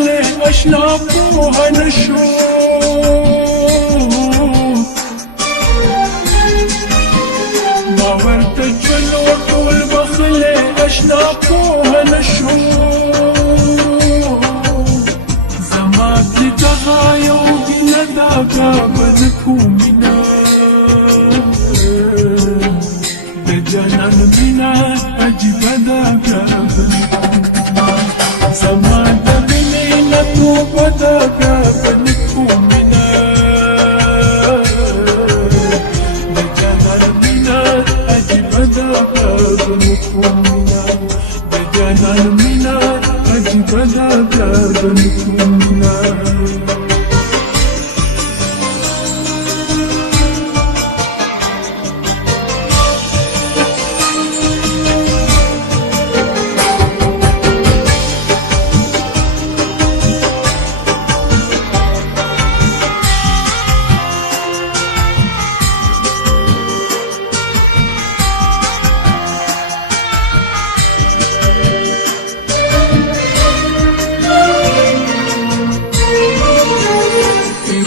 بخله اشنا پوه نشو ما ورته چلو ټول بخله اشنا پوه نشو زما کې دغه یو ګیله دا ګابر کومینه د جانان مینا عجیبه دا ګابر زما د مینې نه توبه دا ګابر کومینه د جانان مینا عجیبه دا ګابر کومینه د جانان مینا عجیبه دا ګابر کومینه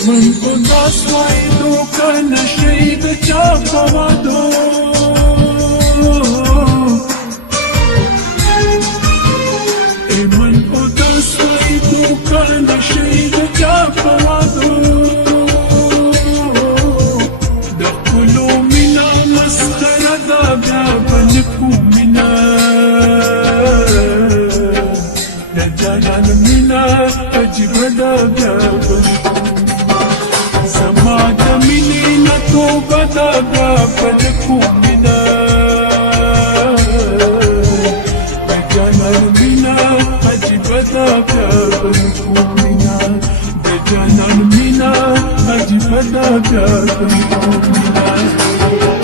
من اوداس وای دوکه نشي د چا په وادو من اوداس وای دوکه نشي د چا په وادو د خپلو مینا مسخره ده بیا به نه کومینه د جانان مینا عجیبه ده بیا به زما د مینې نه توبه دا ګابر کومینه د جانان مینا عجیبه دا ګابر کومینه د جانان مینا عجیبه دا ګابر کومینه